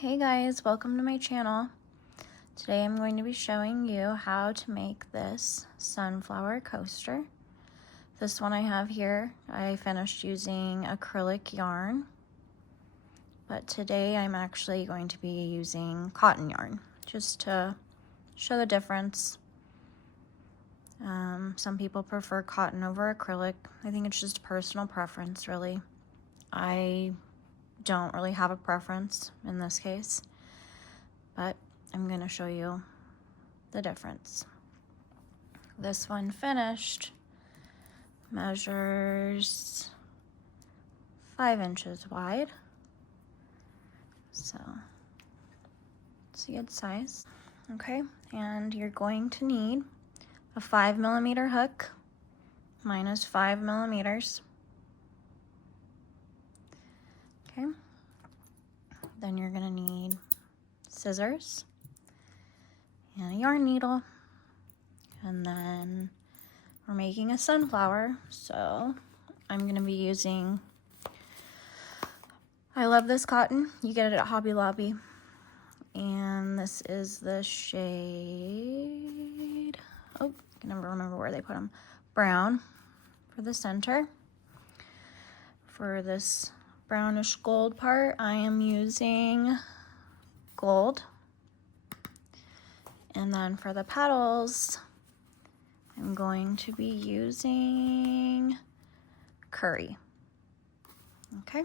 Hey guys, welcome to my channel. Today I'm going to be showing you how to make this sunflower coaster. This one I have here, I finished using acrylic yarn, but today I'm actually going to be using cotton yarn just to show the difference. Some people prefer cotton over acrylic. I think it's just personal preference, really. I don't really have a preference in this case, but I'm going to show you the difference. This one finished measures 5 inches wide, so it's a good size. Okay, and you're going to need a 5mm hook. Mine is 5 millimeters. Okay, then you're going to need scissors and a yarn needle, and then we're making a sunflower, so I'm going to be using, I love this cotton, you get it at Hobby Lobby, and this is the shade, oh, I can never remember where they put them, brown for the center. For this brownish gold part, I am using gold. And then for the petals, I'm going to be using curry. Okay,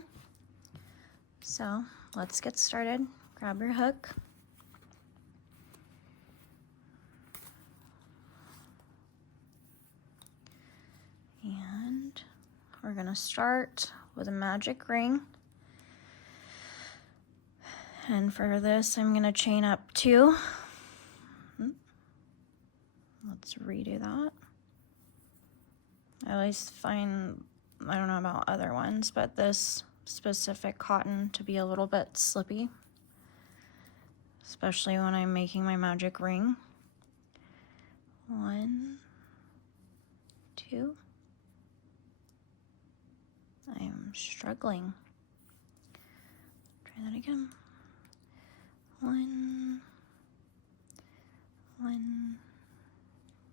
so let's get started. Grab your hook. And we're gonna start with a magic ring. And for this, I'm gonna chain up 2. Let's redo that. I always find, I don't know about other ones, but this specific cotton to be a little bit slippy, especially when I'm making my magic ring. 1, 2. I am struggling. Try that again. 1,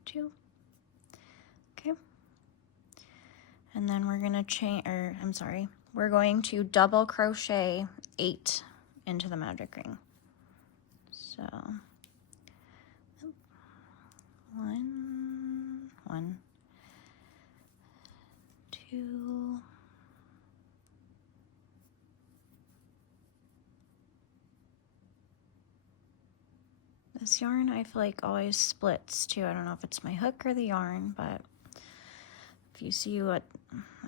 2. Okay. And then we're gonna we're going to double crochet 8 into the magic ring. So 1, 2, 'This yarn I feel like always splits too. I don't know if it's my hook or the yarn, but if you see what,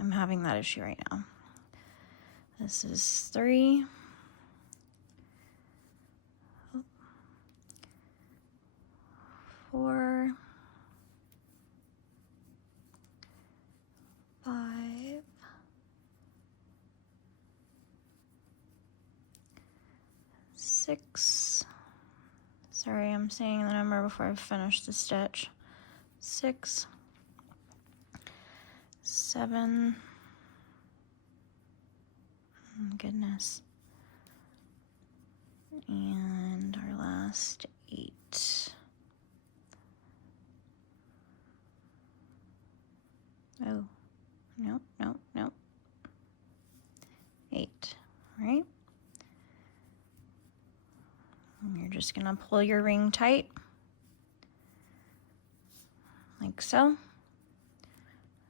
I'm having that issue right now. This is 3, 4, 5, 6. Sorry, I'm saying the number before I finish the stitch. 6, 7, oh goodness, and our last 8. Oh, nope. 8, right? And you're just gonna pull your ring tight, like so.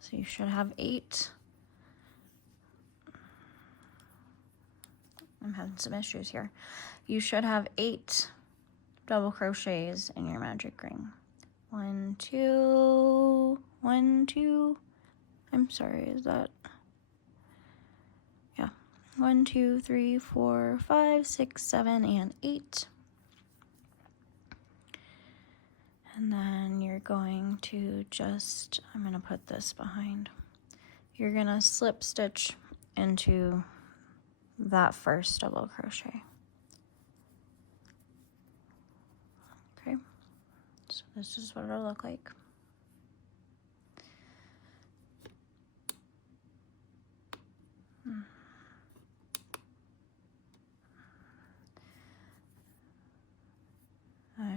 So you should have 8. I'm having some issues here. You should have 8 double crochets in your magic ring. 1, 2, 1, 2. I'm sorry, is that? Yeah. 1, 2, 3, 4, 5, 6, 7, and 8. And then you're going to just, I'm gonna put this behind. You're gonna slip stitch into that first double crochet. Okay, so this is what it'll look like.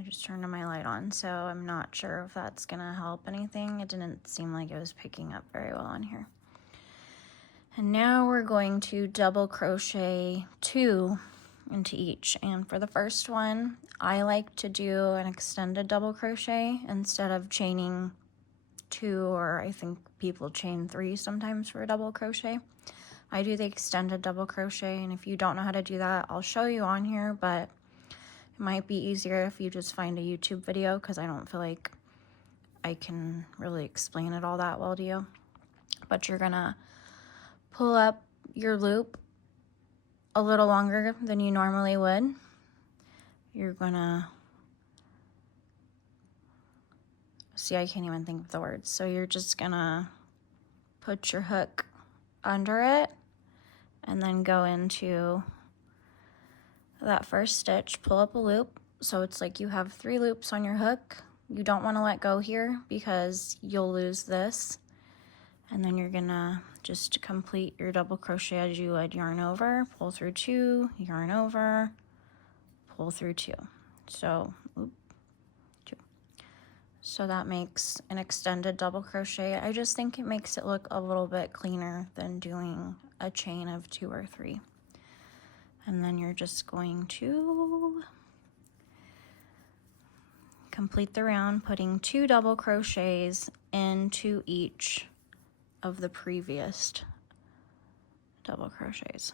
just turned my light on, so I'm not sure if that's gonna help anything. It didn't seem like it was picking up very well on here. And now we're going to double crochet 2 into each. And for the first one, I like to do an extended double crochet instead of chaining 2, or I think people chain 3 sometimes for a double crochet. I do the extended double crochet, and if you don't know how to do that, I'll show you on here, but it might be easier if you just find a YouTube video, because I don't feel like I can really explain it all that well to you. But you're gonna pull up your loop a little longer than you normally would. You're gonna, see, I can't even think of the words. So you're just gonna put your hook under it and then go into that first stitch, pull up a loop. So it's like you have 3 loops on your hook. You don't want to let go here because you'll lose this. And then you're gonna just complete your double crochet as you would yarn over, pull through 2, yarn over, pull through 2. So, 2. So that makes an extended double crochet. I just think it makes it look a little bit cleaner than doing a chain of 2 or 3. And then you're just going to complete the round, putting 2 double crochets into each of the previous double crochets.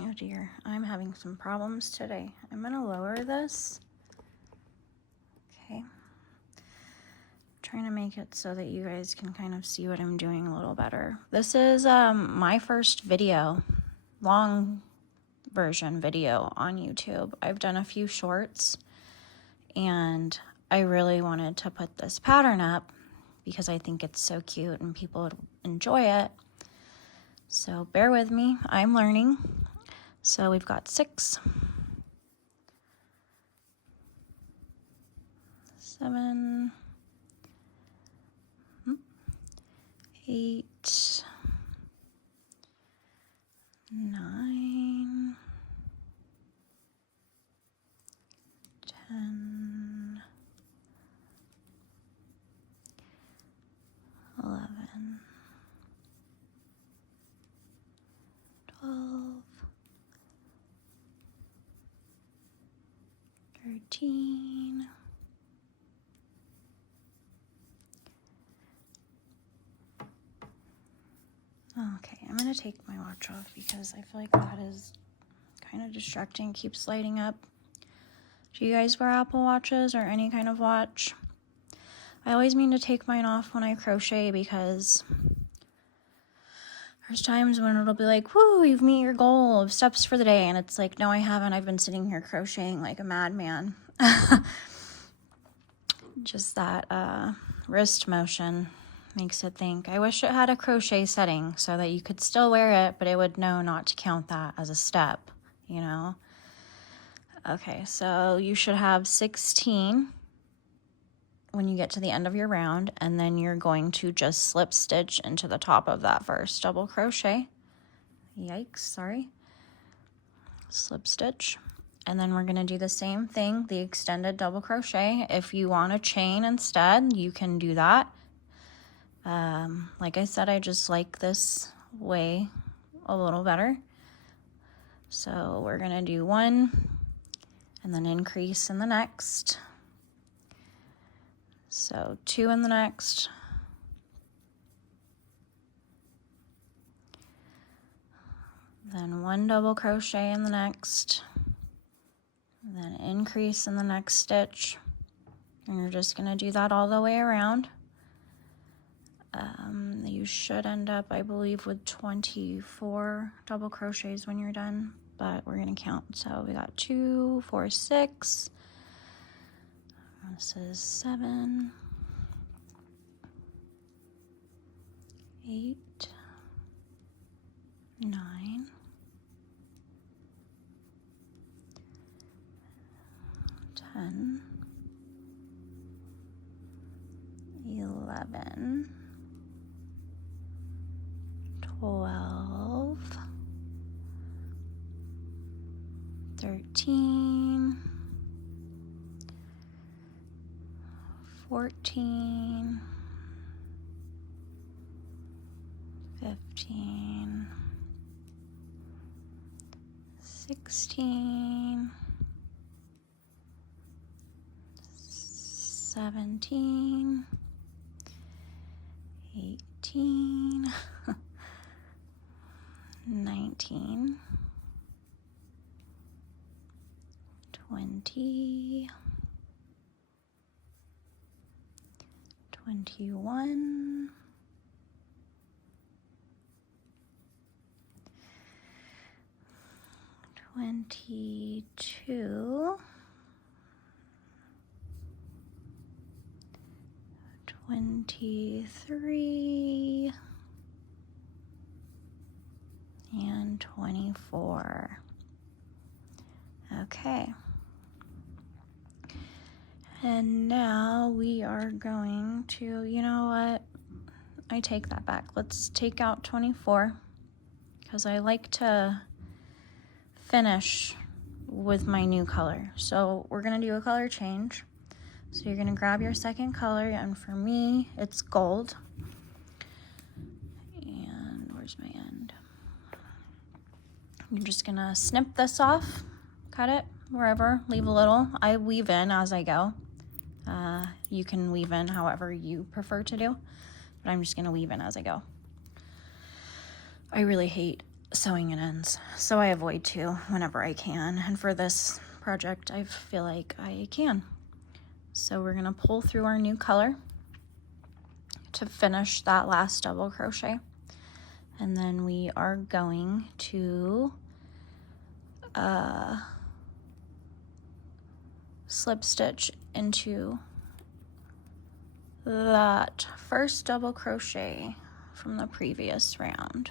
Oh dear, I'm having some problems today. I'm gonna lower this. Okay. Trying to make it so that you guys can kind of see what I'm doing a little better. This is my first video, long version video on YouTube. I've done a few shorts, and I really wanted to put this pattern up because I think it's so cute and people would enjoy it. So bear with me, I'm learning. So we've got 6, 7, 8, 9, 10, 11, 12, 13, 14. Okay, I'm gonna take my watch off because I feel like that is kind of distracting, keeps lighting up. Do you guys wear Apple Watches or any kind of watch? I always mean to take mine off when I crochet because there's times when it'll be like, whoo, you've met your goal of steps for the day. And it's like, no, I haven't. I've been sitting here crocheting like a madman. Just that wrist motion makes it think. I wish it had a crochet setting so that you could still wear it, but it would know not to count that as a step, you know? Okay, so you should have 16 when you get to the end of your round, and then you're going to just slip stitch into the top of that first double crochet. Yikes, sorry. Slip stitch. And then we're going to do the same thing, the extended double crochet. If you want to chain instead, you can do that. Like I said, I just like this way a little better. So we're going to do 1 and then increase in the next. So 2 in the next. Then 1 double crochet in the next. Then increase in the next stitch. And you're just going to do that all the way around. You should end up, I believe, with 24 double crochets when you're done, but we're going to count. So we got 2, 4, 6. This is 7, 8, 9, 10, 11, 12, 13, 14, 15, 16, 17, 18, 19, 20, 21, 22, 23, and 24. Okay. And now we are going to, you know what? I take that back. Let's take out 24 because I like to finish with my new color. So we're going to do a color change. So you're going to grab your second color, and for me, it's gold. And where's my end? You're just going to snip this off, cut it wherever, leave a little. I weave in as I go. You can weave in however you prefer to do, but I'm just going to weave in as I go. I really hate sewing in ends, so I avoid to whenever I can, and for this project I feel like I can. So we're going to pull through our new color to finish that last double crochet, and then we are going to slip stitch into that first double crochet from the previous round,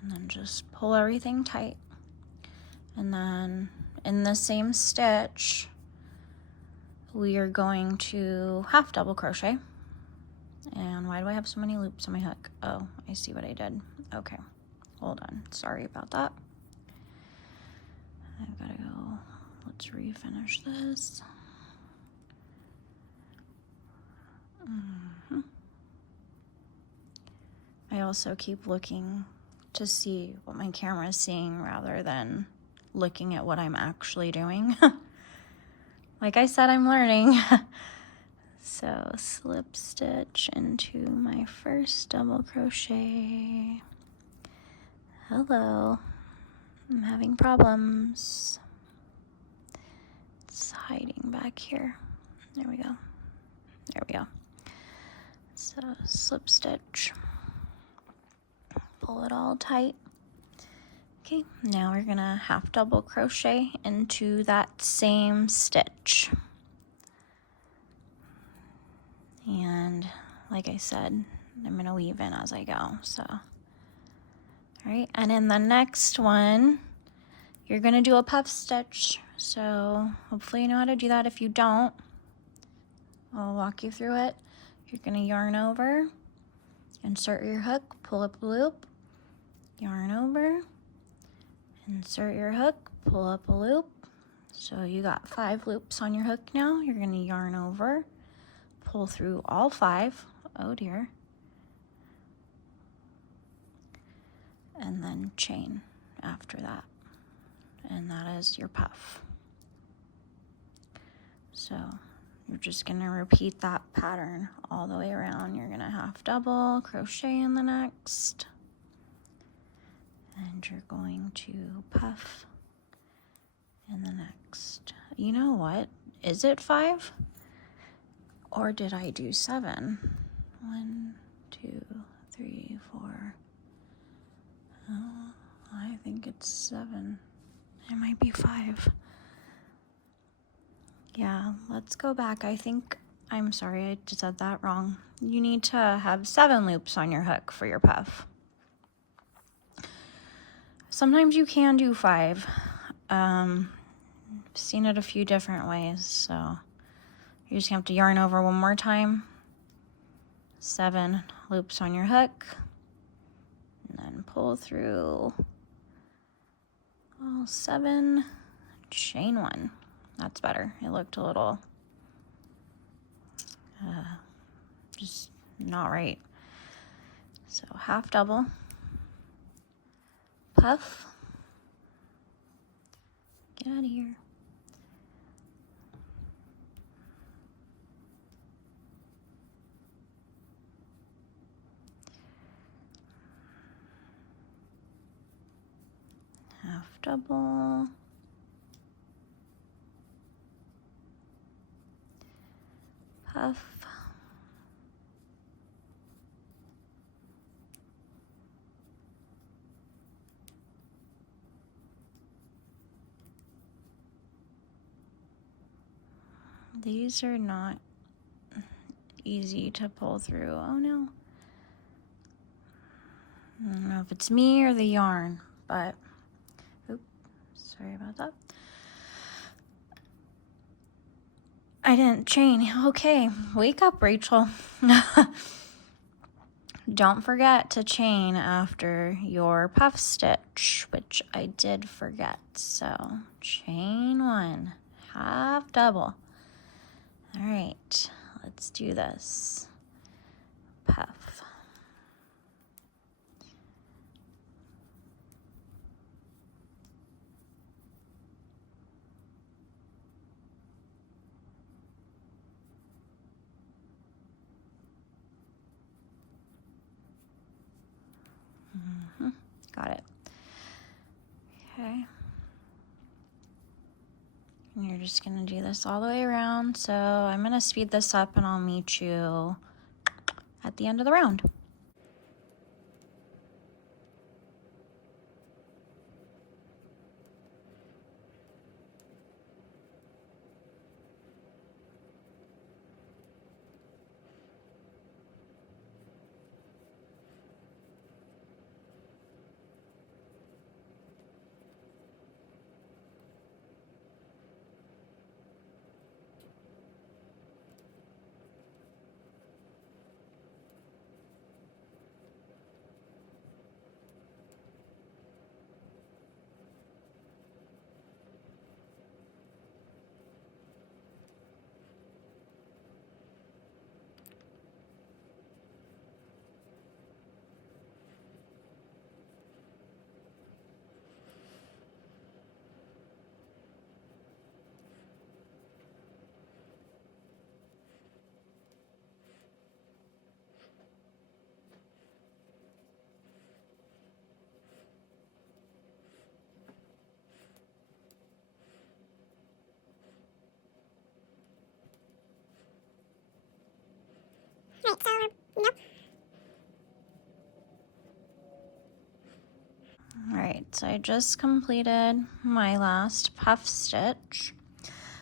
and then just pull everything tight. And then in the same stitch we are going to half double crochet. And why do I have so many loops on my hook? Oh, I see what I did. Okay, hold on, sorry about that. I've got to go, let's refinish this. I also keep looking to see what my camera is seeing rather than looking at what I'm actually doing. Like I said, I'm learning. So slip stitch into my first double crochet. Hello, I'm having problems. It's hiding back here. There we go. There we go. So slip stitch, pull it all tight. Okay, now we're gonna half double crochet into that same stitch. And like I said, I'm gonna weave in as I go, so. All right, and in the next one, you're gonna do a puff stitch. So hopefully you know how to do that. If you don't, I'll walk you through it. You're gonna yarn over, insert your hook, pull up a loop, yarn over, insert your hook, pull up a loop. So you got 5 loops on your hook now. You're gonna yarn over, pull through all 5. Oh dear. And then chain after that. And that is your puff. So you're just gonna repeat that pattern all the way around. You're gonna half double crochet in the next, and you're going to puff in the next. You know what? Is it 5? Or did I do 7? 1, 2, 3, 4. Oh, I think it's 7. It might be 5. Yeah, let's go back. I'm sorry, I just said that wrong. You need to have 7 loops on your hook for your puff. Sometimes you can do 5. I've seen it a few different ways, so You're just gonna have to yarn over one more time. 7 loops on your hook, and then pull through all 7, chain 1. That's better. It looked a little just not right. So half double, puff, get out of here. Half double, puff, these are not easy to pull through. Oh no. I don't know if it's me or the yarn, but oops, sorry about that. I didn't chain. Okay, wake up, Rachel. Don't forget to chain after your puff stitch, which I did forget. So chain 1, half double. All right, let's do this. Puff. Got it. Okay. And you're just gonna do this all the way around. So I'm gonna speed this up and I'll meet you at the end of the round. Right, so, yep. Alright, so I just completed my last puff stitch.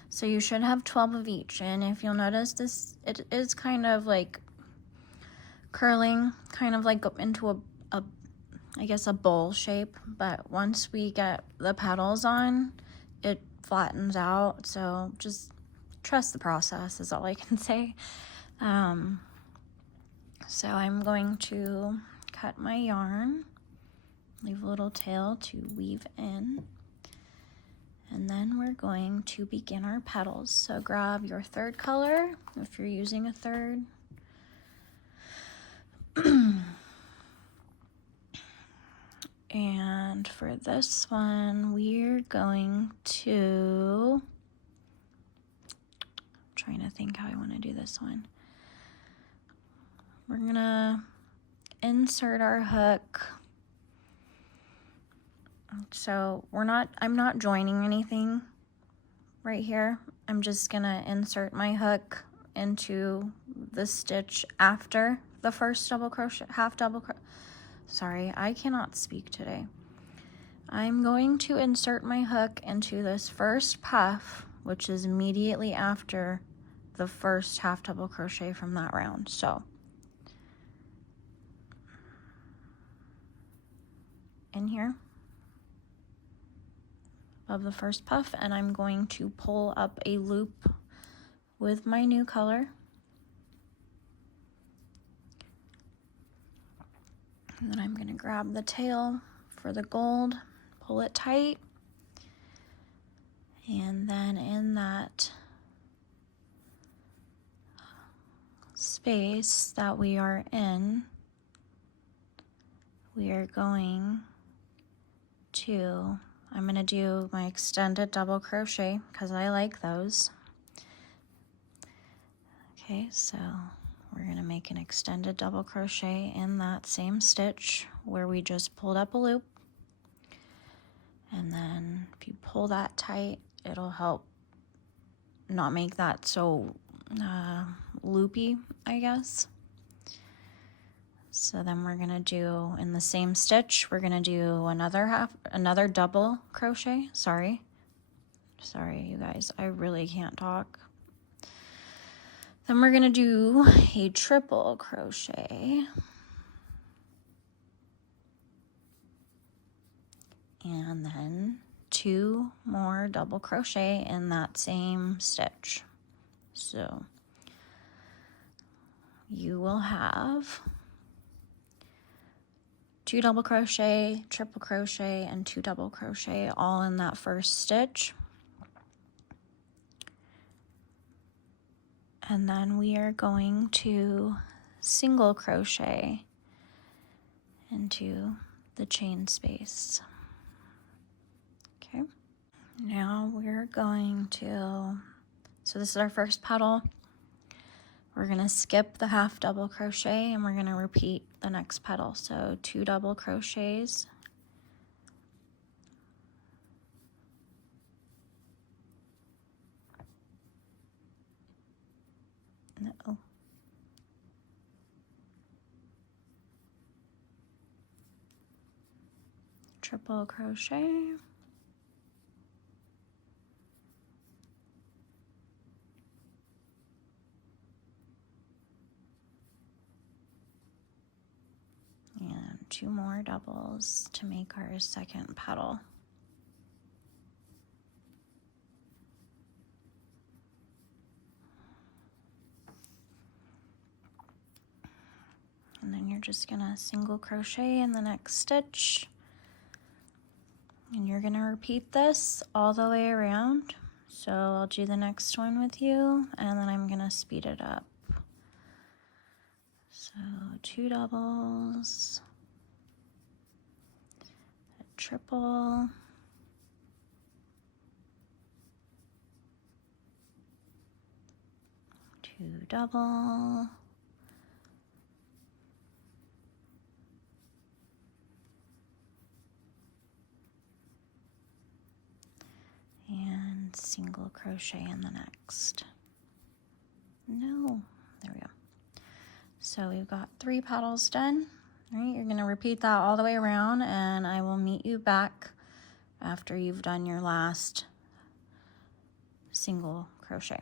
So you should have 12 of each, and if you'll notice this, it is kind of like curling, kind of like into a I guess a bowl shape, but once we get the petals on, it flattens out, so just trust the process is all I can say. So I'm going to cut my yarn, leave a little tail to weave in, and then we're going to begin our petals. So grab your third color if you're using a third. And for this one, we're going to, I'm trying to think how I want to do this one. We're gonna insert our hook. So I'm not joining anything right here. I'm just gonna insert my hook into the stitch after the first double crochet, half double crochet. Sorry, I cannot speak today. I'm going to insert my hook into this first puff, which is immediately after the first half double crochet from that round. So in here of the first puff, and I'm going to pull up a loop with my new color. And then I'm going to grab the tail for the gold, pull it tight, and then in that space that we are in, we are going to, I'm going to do my extended double crochet because I like those. Okay, so we're going to make an extended double crochet in that same stitch where we just pulled up a loop. And then if you pull that tight, it'll help not make that so loopy, I guess. So then we're gonna do, in the same stitch, we're gonna do another double crochet. Sorry you guys, I really can't talk. Then we're gonna do a triple crochet. And then 2 more double crochet in that same stitch. So you will have 2 double crochet, triple crochet, and 2 double crochet all in that first stitch. And then we are going to single crochet into the chain space. Okay. Now we're going to, so this is our first petal. We're gonna skip the half double crochet and we're gonna repeat the next petal. So 2 double crochets. No. Triple crochet. And 2 more doubles to make our second petal. And then you're just gonna single crochet in the next stitch. And you're gonna repeat this all the way around. So I'll do the next one with you and then I'm gonna speed it up. So 2 doubles, a triple, 2 double, and single crochet in the next. No, there we go. So we've got 3 petals done. All right, you're gonna repeat that all the way around and I will meet you back after you've done your last single crochet.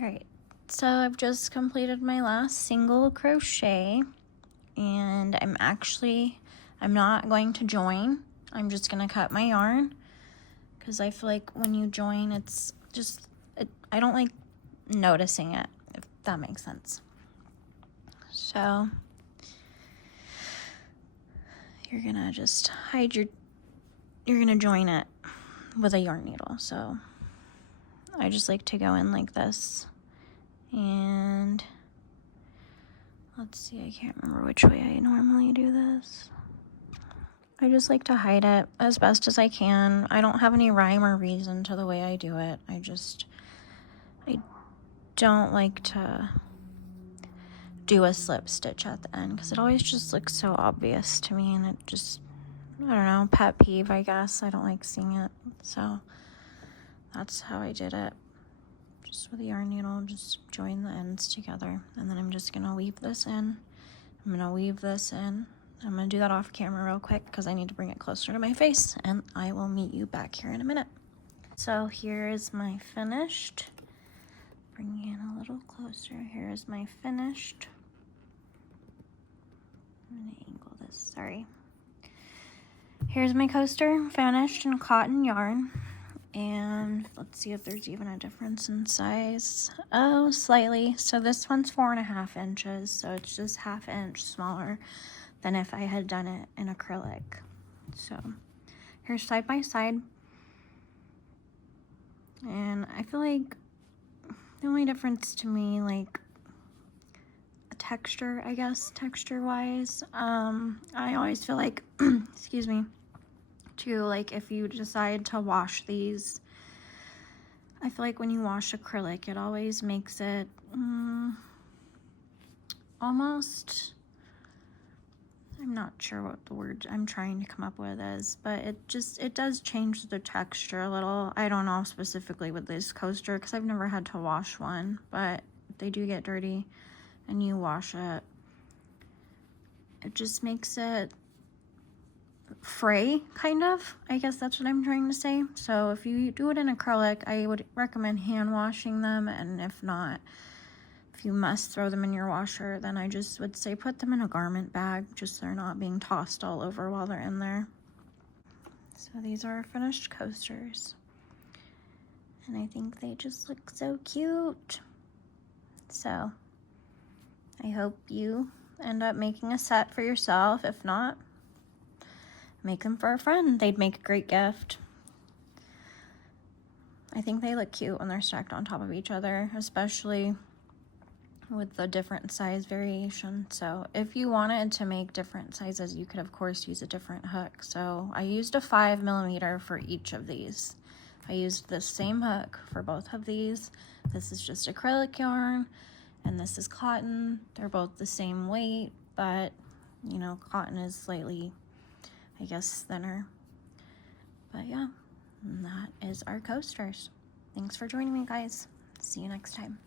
Alright, so I've just completed my last single crochet, and I'm not going to join. I'm just going to cut my yarn, because I feel like when you join, it's just, I don't like noticing it, if that makes sense. So you're going to just you're going to join it with a yarn needle. So I just like to go in like this, and let's see, I can't remember which way I normally do this. I just like to hide it as best as I can. I don't have any rhyme or reason to the way I do it. I don't like to do a slip stitch at the end, because it always just looks so obvious to me, and it just, I don't know, pet peeve, I guess. I don't like seeing it. So that's how I did it. Just with a yarn needle, just join the ends together, and then I'm just gonna weave this in. I'm gonna weave this in. I'm gonna do that off camera real quick because I need to bring it closer to my face, and I will meet you back here in a minute. So here is my finished. Bring it in a little closer. Here is my finished. I'm gonna angle this, sorry. Here's my coaster, finished in cotton yarn. And let's see if there's even a difference in size. Oh, slightly. So this one's 4.5 inches, so it's just ½ inch smaller than if I had done it in acrylic. So here's side by side. And I feel like the only difference to me, like a texture, I guess, texture-wise, I always feel like, excuse me, too, like if you decide to wash these, I feel like when you wash acrylic, it always makes it almost, I'm not sure what the word I'm trying to come up with is, but it does change the texture a little. I don't know specifically with this coaster because I've never had to wash one, but if they do get dirty and you wash it, it just makes it fray, kind of. I guess that's what I'm trying to say. So if you do it in acrylic, I would recommend hand washing them, and if not, if you must throw them in your washer, then I just would say put them in a garment bag, just so they're not being tossed all over while they're in there. So these are our finished coasters, and I think they just look so cute. So I hope you end up making a set for yourself. If not, make them for a friend. They'd make a great gift. I think they look cute when they're stacked on top of each other, especially with the different size variation. So if you wanted to make different sizes, you could of course use a different hook. So I used a 5mm for each of these. I used the same hook for both of these. This is just acrylic yarn, and this is cotton. They're both the same weight, but you know, cotton is slightly, I guess, thinner. But yeah, and that is our coasters. Thanks for joining me, guys. See you next time.